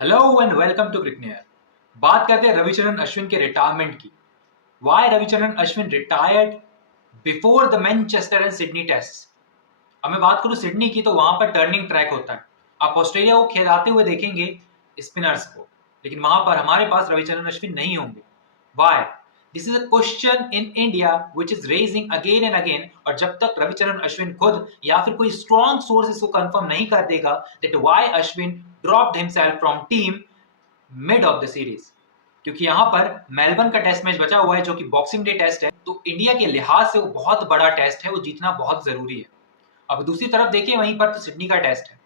Hello and welcome to क्रिकनेयर। बात करते हैं रविचंद्रन अश्विन के रिटायरमेंट की। Why Ravichandran Ashwin retired before the Manchester and Sydney test. अब मैं बात करूं सिडनी की, तो वहां पर टर्निंग ट्रैक होता है। आप ऑस्ट्रेलिया को खेलाते हुए देखेंगे स्पिनर्स को, लेकिन वहां पर हमारे पास रविचंद्रन अश्विन नहीं होंगे। Why? This is a question in India which is raising again and again. और जब तक रविचंद्रन अश्विन खुद या फिर कोई स्ट्रॉन्ग सोर्स इसको कंफर्म नहीं कर देगा that why Ashwin dropped himself from team mid of the series, क्योंकि यहां पर मेलबर्न का टेस्ट मैच बचा हुआ है जो कि बॉक्सिंग डे टेस्ट है, तो इंडिया के लिहाज से वो बहुत बड़ा टेस्ट है, वो जीतना बहुत जरूरी है। अब दूसरी तरफ देखिए, वहीं पर तो सिडनी का टेस्ट है।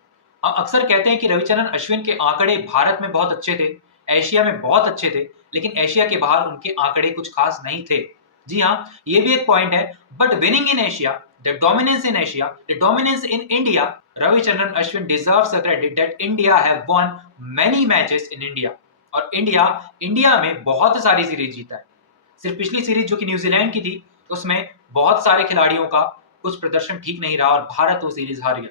हम अक्सर कहते हैं कि रविचंद्रन अश्विन के आंकड़े भारत में बहुत अच्छे थे, एशिया में बहुत अच्छे थे, लेकिन एशिया के बाहर उनके आंकड़े कुछ खास नहीं थे। जी हाँ, ये भी एक पॉइंट है। But winning in Asia, the dominance in Asia, the dominance in India, Ravichandran Ashwin deserves a credit that India have won many matches in India. और इंडिया में बहुत सारी सीरीज जीता है। सिर्फ पिछली सीरीज जो कि न्यूजीलैंड की थी, उसमें बहुत सारे खिलाड़ियों का कुछ प्रदर्शन ठीक नहीं रहा और भारत वो सीरीज हार गया।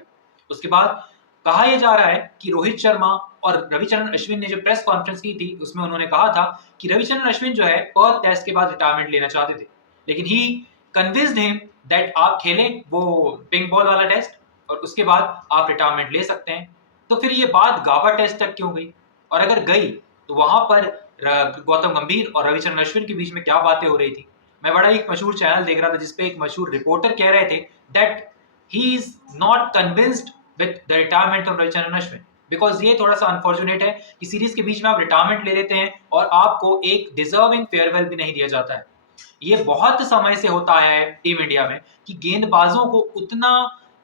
उसके बाद कहा यह जा रहा है कि रोहित शर्मा और रविचंद्रन अश्विन ने जो प्रेस कॉन्फ्रेंस की थी, उसमें उन्होंने कहा था कि रविचंद्रन अश्विन जो है पर्थ टेस्ट के बाद रिटायरमेंट लेना चाहते थे, लेकिन ही कन्विंस्ड हिम दैट आप खेलें वो पिंक बॉल वाला टेस्ट और उसके बाद आप रिटायरमेंट ले सकते हैं। तो फिर ये बात गाबा टेस्ट तक क्यों गई? और अगर गई तो वहां पर गौतम गंभीर और रविचंद्रन अश्विन के बीच में क्या बातें हो रही थी? मैं बड़ा एक मशहूर चैनल देख रहा था जिसपे एक मशहूर रिपोर्टर कह रहे थे that he is not convinced with the retirement of Ravichandran Ashwin, because ये थोड़ा सा अनफॉर्चुनेट है कि सीरीज के बीच में आप रिटायरमेंट ले लेते हैं और आपको एक डिजर्विंग फेयरवेल भी नहीं दिया जाता है। ये बहुत समय से होता आया है टीम इंडिया में कि गेंदबाजों को उतना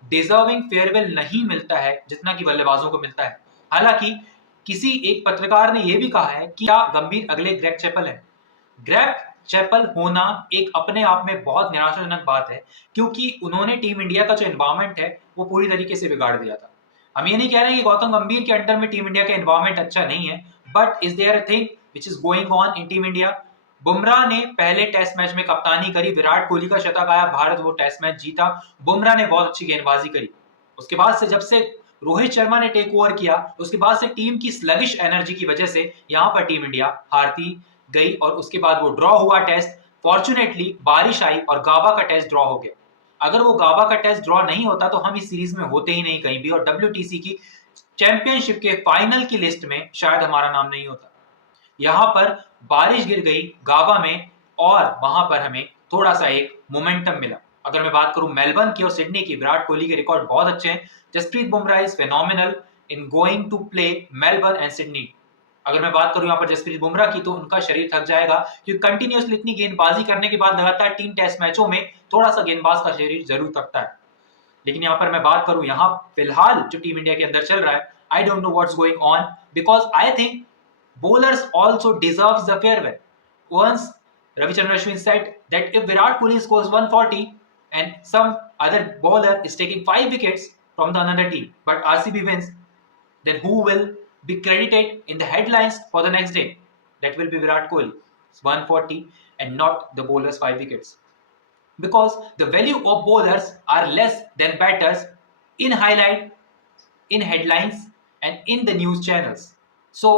डिजर्विंग फेयरवेल नहीं मिलता है जितना कि बल्लेबाजों को मिलता है। हालांकि किसी एक पत्रकार ने यह भी कहा है कि क्या गंभीर अगले ग्रेग चैपल है। ग्रेग चैपल होना एक अपने आप में बहुत निराशाजनक बात है, क्योंकि उन्होंने टीम इंडिया का जो एनवायरमेंट है वो पूरी तरीके से बिगाड़ दिया था। हम ये नहीं कह रहे हैं कि गौतम गंभीर के अंडर में टीम इंडिया का एनवायरमेंट अच्छा नहीं है, but is there a thing which is going on in team India. Bumrah ने पहले टेस्ट मैच में कप्तानी करी, विराट कोहली का शतक आया, भारत वो टेस्ट मैच जीता। बुमराह ने बहुत अच्छी गेंदबाजी करी। उसके बाद से जब से रोहित शर्मा ने टेक ओवर किया, उसके बाद से टीम की स्लगिश एनर्जी की वजह से यहाँ पर टीम इंडिया हारती गई और उसके बाद वो ड्रॉ हुआ टेस्ट। फॉर्चुनेटली बारिश आई और गाबा का टेस्ट ड्रॉ हो गया। अगर वो गाबा का टेस्ट ड्रॉ नहीं होता तो हम इस सीरीज में होते ही नहीं कहीं भी, और डब्ल्यूटीसी की चैंपियनशिप के फाइनल की लिस्ट में शायद हमारा नाम नहीं होता। यहां पर बारिश गिर गई गाबा में और वहां पर हमें थोड़ा सा एक मोमेंटम मिला। अगर मैं बात करूं मेलबर्न की और सिडनी की, विराट कोहली के रिकॉर्ड बहुत अच्छे हैं। Jasprit Bumrah is phenomenal in going to play Melbourne and Sydney. अगर मैं बात करूं यहाँ पर जसप्रीत बुमराह की, तो उनका शरीर थक जाएगा, क्योंकि कंटिन्यूअसली इतनी गेंदबाजी करने के बाद लगातार 3 टेस्ट मैचों में थोड़ा सा गेंदबाज का शरीर जरूर थकता है। लेकिन यहाँ पर मैं बात करूं, यहाँ फिलहाल जो टीम इंडिया के अंदर चल रहा है, आई don't know what's going on, because I think bowlers also deserves the farewell. Once Ravichandran Ashwin said that if Virat Kohli scores 140 and some other bowler is taking 5 wickets from the another team, but RCB wins, then who will be credited in the headlines for the next day? That will be Virat Kohli, 140 and not the bowlers 5 wickets. Because the value of bowlers are less than batters in highlight, in headlines, and in the news channels. So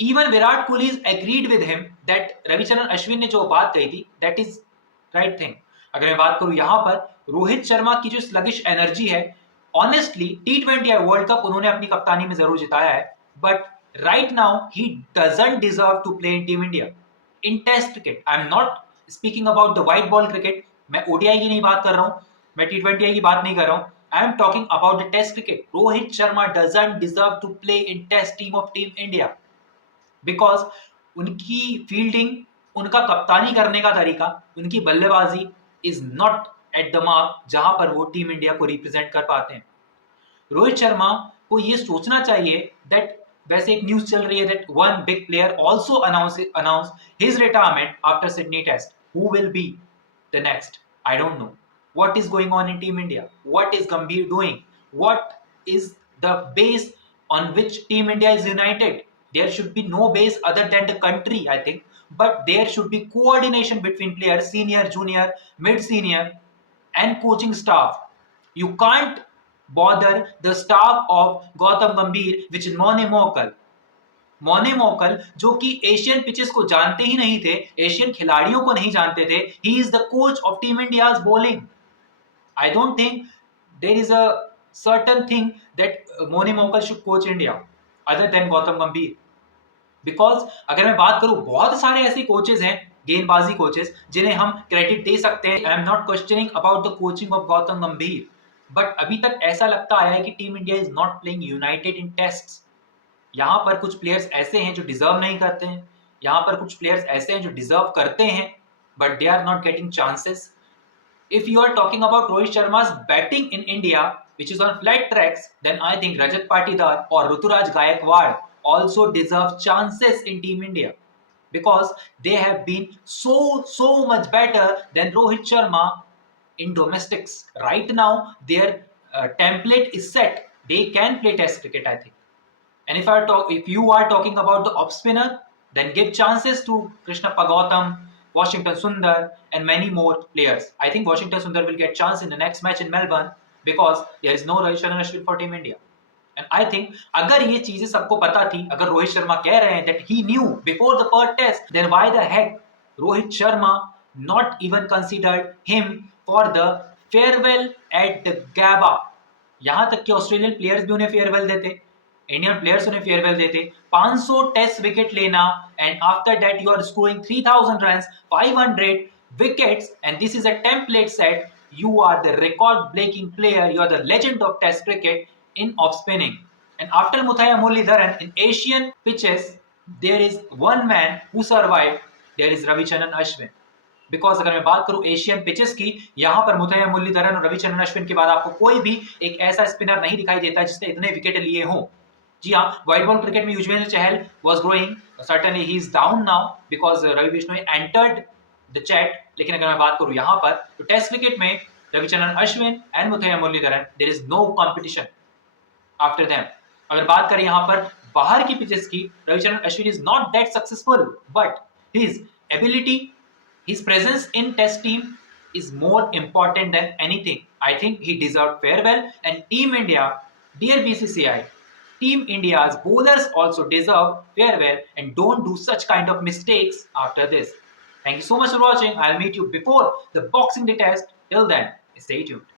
even Virat Kohli is agreed with him that Ravichandran Ashwin ने जो बात कही थी, that is right thing. अगर मैं बात करूं यहाँ पर रोहित शर्मा की जो स्लगिश एनर्जी है, ऑनेस्टली T20 वर्ल्ड कप उन्होंने अपनी कप्तानी में जरूर जिताया है, but right now he doesn't deserve to play in team India in test cricket. I am not speaking about the white ball cricket, मैं ओडीआई की नहीं बात कर रहा हूं, मैं T20 की बात नहीं कर रहा हूं। I am talking about the test cricket. Rohit Sharma doesn't deserve to play in test team of team India because उनकी फील्डिंग, उनका कप्तानी करने का तरीका, उनकी बल्लेबाजी is not at the mark जहां पर वो टीम इंडिया को रिप्रेजेंट कर पाते हैं। रोहित शर्मा को ये सोचना चाहिए दैट, वैसे एक न्यूज चल रही है that one big player also announce his retirement after Sydney test. Who will be the next? I don't know. What is going on in Team India? What is Gambhir doing? What is the base on which Team India is united? There should be no base other than the country, I think. But there should be coordination between players, senior, junior, mid-senior, and coaching staff. You can't bother the staff of Gautam Gambhir, which is non-immortal. मोने मोकल जो कि Asian pitches को जानते ही नहीं थे, Asian खिलाड़ियों को नहीं जानते थे, he is the coach of team India's bowling. I don't think there is a certain thing that Moni Mokal should coach India other than Gautam Gambhir. Because अगर मैं बात करूं, बहुत सारे ऐसे कोचेज हैं, गेंदबाजी कोचेस, जिन्हें हम क्रेडिट दे सकते हैं. आई am not questioning about the coaching of Gautam गंभीर, बट अभी तक ऐसा लगता आया है कि team India is not playing United in tests. यहाँ पर कुछ प्लेयर्स ऐसे हैं जो डिजर्व नहीं करते हैं, यहाँ पर कुछ प्लेयर्स ऐसे हैं जो डिजर्व करते हैं, but they are not getting chances. If you are talking about Rohit Sharma's batting in India, which is on flat tracks, then I think Rajat Patidar or Ruturaj Gaikwad also deserve chances in Team India because they have been so much better than Rohit Sharma in domestics. Right now, their template is set. They can play Test cricket, I think. And if you are talking about the off spinner, then give chances to Krishna Pagautam, Washington Sundar, and many more players. I think Washington Sundar will get chance in the next match in Melbourne because there is no Rohit Sharma Ashwin for Team India. And I think अगर ये चीजें सबको पता थी, अगर रोहित शर्मा कह रहे हैं that he knew before the Perth test, then why the heck Rohit Sharma not even considered him for the farewell at the Gabba? यहाँ तक कि ऑस्ट्रेलियन प्लेयर्स भी उन्हें फेयरवेल देते, इंडियन प्लेयर्स उन्हें फेयरवेल देते. 500 टेस्ट विकेट लेना and after that you are scoring 3000 runs, 500 wickets, and this is a template set. You are the record-breaking player. You are the legend of Test cricket in off-spinning. And after Muthiah Muralidharan in Asian pitches, there is one man who survived. There is Ravichandran Ashwin. Because अगर मैं बात करूं Asian pitches की, यहाँ पर मुथैया मुरलीधरन और रविचंद्रन अश्विन के बाद आपको कोई भी एक ऐसा स्पिनर नहीं दिखाई देता जिसने इतने विकेट लिए हों. जी हाँ, व्हाइट बॉल क्रिकेट में Yuzvendra Chahal was growing. Certainly he is down now because Ravi Bishnoi entered the chat. लेकिन अगर मैं बात करूं यहाँ पर, तो टेस्ट क्रिकेट में Ravichandran Ashwin and Muttiah Muralitharan, there is no competition after them. अगर बात करें यहाँ पर बाहर की पिचेस की, Ravichandran Ashwin is not that successful, but his ability, his presence in test team is more important than anything. I think he deserved farewell. And Team India, dear BCCI, Team India's bowlers also deserve farewell and don't do such kind of mistakes after this. Thank you so much for watching. I'll meet you before the Boxing Day test. Till then, stay tuned.